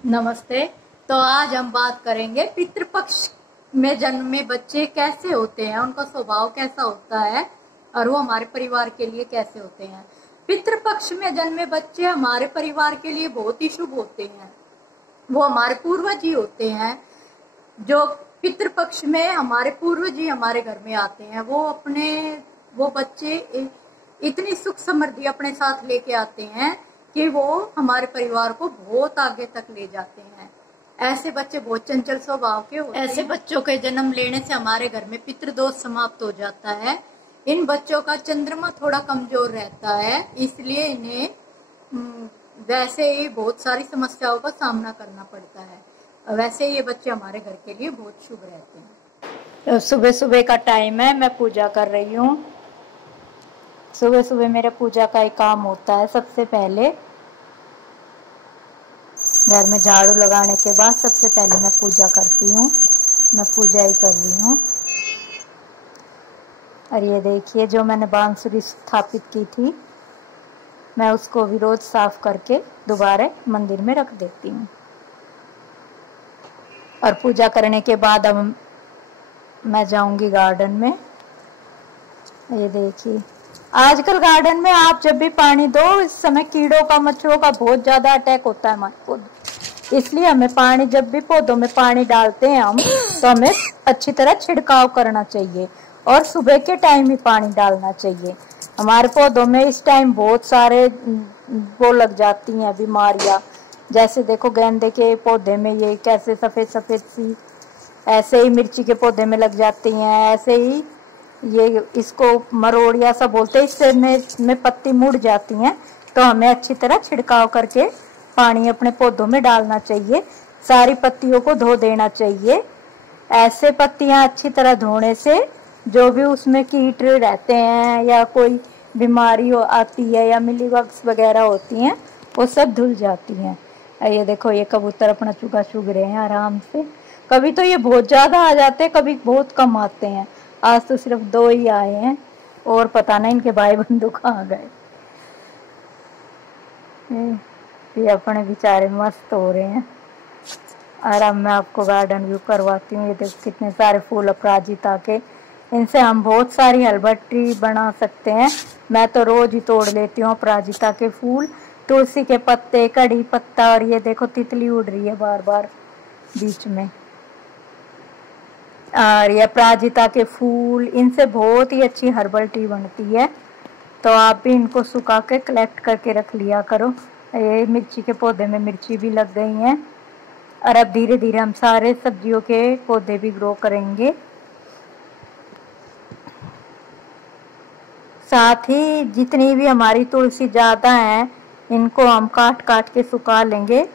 नमस्ते। तो आज हम बात करेंगे पितृपक्ष में जन्मे बच्चे कैसे होते हैं, उनका स्वभाव कैसा होता है और वो हमारे परिवार के लिए कैसे होते हैं। पितृपक्ष में जन्मे बच्चे हमारे परिवार के लिए बहुत ही शुभ होते हैं। वो हमारे पूर्वज ही होते हैं। जो पितृपक्ष में हमारे पूर्वज ही हमारे घर में आते हैं, वो बच्चे इतनी सुख समृद्धि अपने साथ लेके आते हैं कि वो हमारे परिवार को बहुत आगे तक ले जाते हैं। ऐसे बच्चे बहुत चंचल स्वभाव के होते हैं। ऐसे बच्चों के जन्म लेने से हमारे घर में पितृदोष समाप्त हो जाता है। इन बच्चों का चंद्रमा थोड़ा कमजोर रहता है, इसलिए इन्हें वैसे ही बहुत सारी समस्याओं का सामना करना पड़ता है। वैसे ये बच्चे हमारे घर के लिए बहुत शुभ रहते हैं। तो सुबह सुबह का टाइम है, मैं पूजा कर रही हूँ। सुबह सुबह मेरे पूजा का एक काम होता है। सबसे पहले घर में झाड़ू लगाने के बाद सबसे पहले मैं पूजा करती हूँ। मैं पूजा ही कर रही हूँ। और ये देखिए, जो मैंने बांसुरी स्थापित की थी, मैं उसको भी रोज साफ करके दोबारा मंदिर में रख देती हूँ। और पूजा करने के बाद अब मैं जाऊंगी गार्डन में। ये देखिए, आजकल गार्डन में आप जब भी पानी दो, इस समय कीड़ों का मच्छरों का बहुत ज्यादा अटैक होता है हमारे पौधों। इसलिए हमें पानी, जब भी पौधों में पानी डालते हैं हम, तो हमें अच्छी तरह छिड़काव करना चाहिए और सुबह के टाइम ही पानी डालना चाहिए। हमारे पौधों में इस टाइम बहुत सारे वो लग जाती हैं बीमारियां। जैसे देखो, गेंदे के पौधे में ये कैसे सफेद सफेद सी, ऐसे ही मिर्ची के पौधे में लग जाती हैं, ऐसे ही ये इसको मरोड़िया सा बोलते हैं, इससे में पत्ती मुड़ जाती हैं। तो हमें अच्छी तरह छिड़काव करके पानी अपने पौधों में डालना चाहिए। सारी पत्तियों को धो देना चाहिए। ऐसे पत्तियां अच्छी तरह धोने से जो भी उसमें कीट रहते हैं या कोई बीमारी आती है या मिलीबग्स वगैरह होती हैं, वो सब धुल जाती हैं। ये देखो, ये कबूतर अपना चुगा चुग रहे हैं आराम से। कभी तो ये बहुत ज्यादा आ जाते हैं, कभी बहुत कम आते हैं। आज तो सिर्फ 2 ही आए हैं और पता नहीं इनके भाई बंधु कहाँ गए। ये अपने बेचारे मस्त हो रहे हैं। और अब मैं आपको गार्डन व्यू करवाती हूँ। ये देखो कितने सारे फूल अपराजिता के। इनसे हम बहुत सारी हर्बल ट्री बना सकते हैं। मैं तो रोज ही तोड़ लेती हूँ अपराजिता के फूल, तुलसी के पत्ते, कड़ी पत्ता। और ये देखो, तितली उड़ रही है बार बार बीच में। और ये अपराजिता के फूल, इनसे बहुत ही अच्छी हर्बल टी बनती है। तो आप भी इनको सुखा के कलेक्ट करके रख लिया करो। ये मिर्ची के पौधे में मिर्ची भी लग गई हैं। और अब धीरे धीरे हम सारे सब्जियों के पौधे भी ग्रो करेंगे। साथ ही जितनी भी हमारी तुलसी ज्यादा है, इनको हम काट काट के सुखा लेंगे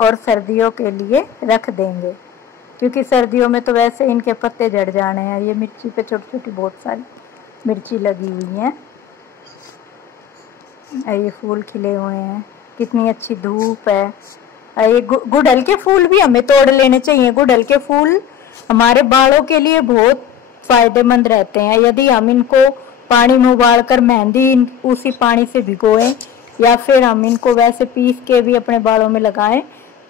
और सर्दियों के लिए रख देंगे, क्योंकि सर्दियों में तो वैसे इनके पत्ते झड़ जाने हैं। ये मिर्ची पे छोटी छोटी बहुत सारी मिर्ची लगी हुई है। ये फूल खिले हुए हैं, कितनी अच्छी धूप है। ये गुड़हल के फूल भी हमें तोड़ लेने चाहिए। गुड़हल के फूल हमारे बालों के लिए बहुत फायदेमंद रहते हैं। यदि हम इनको पानी में उबाल कर मेहंदी उसी पानी से भिगोएं या फिर हम इनको वैसे पीस के भी अपने बालों में लगाएं,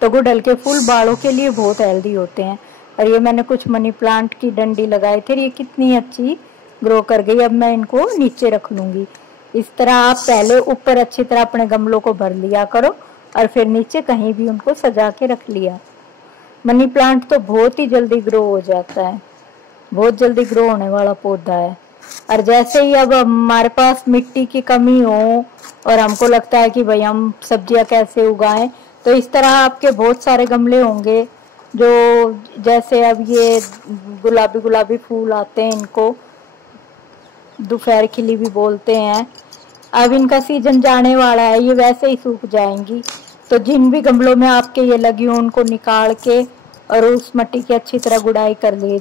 तो गुड़हल के फूल बालों के लिए बहुत हेल्दी होते हैं। और ये मैंने कुछ मनी प्लांट की डंडी लगाई थी, ये कितनी अच्छी ग्रो कर गई। अब मैं इनको नीचे रख लूंगी। इस तरह आप पहले ऊपर अच्छी तरह अपने गमलों को भर लिया करो और फिर नीचे कहीं भी उनको सजा के रख लिया। मनी प्लांट तो बहुत ही जल्दी ग्रो हो जाता है, बहुत जल्दी ग्रो होने वाला पौधा है। और जैसे ही अब हमारे पास मिट्टी की कमी हो और हमको लगता है कि भाई हम सब्जियां कैसे उगाएं, तो इस तरह आपके बहुत सारे गमले होंगे जो, जैसे अब ये गुलाबी गुलाबी फूल आते हैं, इनको दोपहर खिली भी बोलते हैं। अब इनका सीजन जाने वाला है, ये वैसे ही सूख जाएंगी। तो जिन भी गमलों में आपके ये लगी हो, उनको निकाल के और उस मिट्टी की अच्छी तरह गुड़ाई कर लीजिए,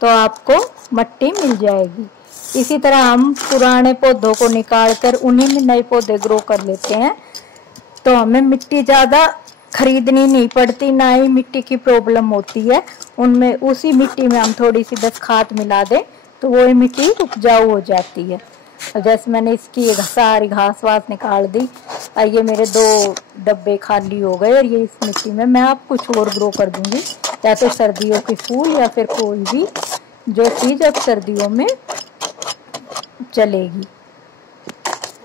तो आपको मिट्टी मिल जाएगी। इसी तरह हम पुराने पौधों को निकाल कर उन्हीं में नए पौधे ग्रो कर लेते हैं। तो हमें मिट्टी ज्यादा खरीदनी नहीं पड़ती, ना ही मिट्टी की प्रॉब्लम होती है। उनमें उसी मिट्टी में हम थोड़ी सी 10 खाद मिला दें तो वो मिट्टी उपजाऊ हो जाती है। जैसे मैंने इसकी सारी घास वास निकाल दी और ये मेरे 2 डब्बे खाली हो गए और ये इस मिट्टी में मैं अब कुछ और ग्रो कर दूंगी, या तो सर्दियों के फूल या फिर कोई भी जो चीज़ अब सर्दियों में चलेगी।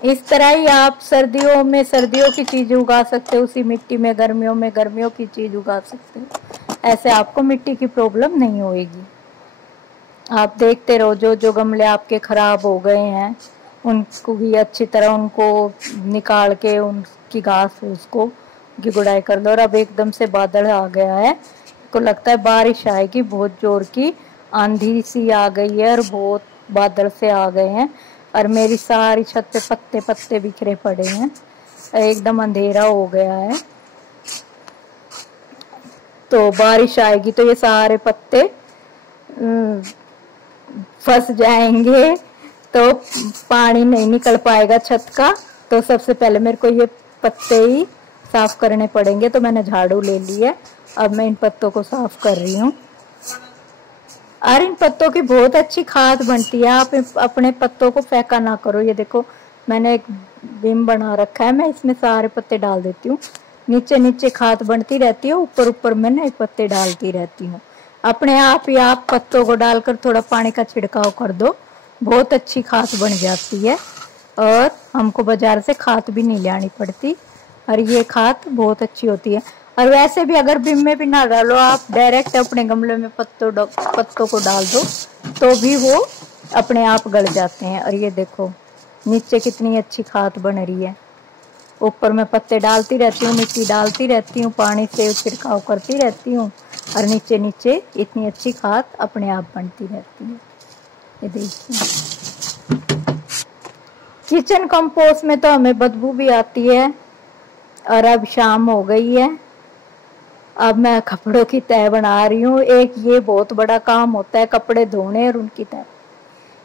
इस तरह ही आप सर्दियों में सर्दियों की चीज़ उगा सकते हो उसी मिट्टी में गर्मियों की चीज़ उगा सकते हो। ऐसे आपको मिट्टी की प्रॉब्लम नहीं होएगी। आप देखते रहो, जो गमले आपके खराब हो गए हैं उनको भी अच्छी तरह उनको निकाल के उनकी घास फूस को की गुड़ाई कर लो। और अब एकदम से बादल आ गया है, को लगता है बारिश आएगी, बहुत जोर की आंधी सी आ गई है और बहुत बादल से आ गए हैं और मेरी सारी छत पे पत्ते पत्ते बिखरे पड़े हैं, एकदम अंधेरा हो गया है। तो बारिश आएगी तो ये सारे पत्ते फंस जाएंगे, तो पानी नहीं निकल पाएगा छत का। तो सबसे पहले मेरे को ये पत्ते ही साफ करने पड़ेंगे। तो मैंने झाड़ू ले ली है, अब मैं इन पत्तों को साफ कर रही हूँ। और इन पत्तों की बहुत अच्छी खाद बनती है, आप अपने पत्तों को फेंका ना करो। ये देखो मैंने एक बिम बना रखा है, मैं इसमें सारे पत्ते डाल देती हूँ, नीचे नीचे खाद बनती रहती है, ऊपर ऊपर मैं नए पत्ते डालती रहती हूँ। अपने आप ही आप पत्तों को डालकर थोड़ा पानी का छिड़काव कर दो, बहुत अच्छी खाद बन जाती है और हमको बाजार से खाद भी नहीं लानी पड़ती और ये खाद बहुत अच्छी होती है। और वैसे भी अगर बिम में भी ना डालो, आप डायरेक्ट अपने गमले में पत्तों को डाल दो तो भी वो अपने आप गल जाते हैं। और ये देखो नीचे कितनी अच्छी खाद बन रही है, ऊपर मैं पत्ते डालती रहती हूँ, मिट्टी डालती रहती हूँ, पानी से छिड़काव करती रहती हूँ और नीचे नीचे इतनी अच्छी खाद अपने आप बनती रहती है। ये देखिए किचन कंपोस्ट में तो हमें बदबू भी आती है। और अब शाम हो गई है, अब मैं कपड़ों की तह बना रही हूँ। एक ये बहुत बड़ा काम होता है कपड़े धोने और उनकी तह,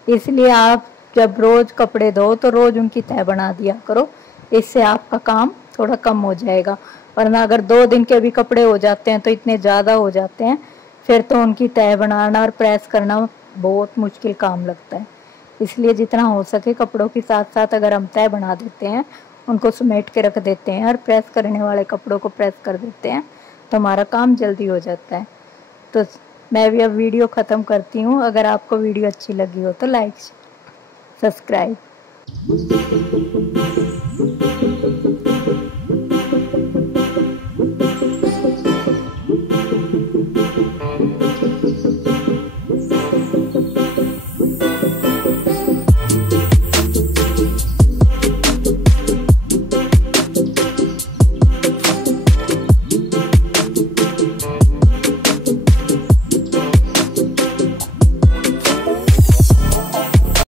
इसलिए आप जब रोज कपड़े धो तो रोज उनकी तह बना दिया करो, इससे आपका काम थोड़ा कम हो जाएगा। वरना अगर 2 दिन के भी कपड़े हो जाते हैं तो इतने ज़्यादा हो जाते हैं, फिर तो उनकी तह बनाना और प्रेस करना बहुत मुश्किल काम लगता है। इसलिए जितना हो सके कपड़ों के साथ साथ अगर हम तह बना देते हैं, उनको समेट के रख देते हैं और प्रेस करने वाले कपड़ों को प्रेस कर देते हैं तो हमारा काम जल्दी हो जाता है। तो मैं भी अब वीडियो ख़त्म करती हूँ। अगर आपको वीडियो अच्छी लगी हो तो लाइक सब्सक्राइब।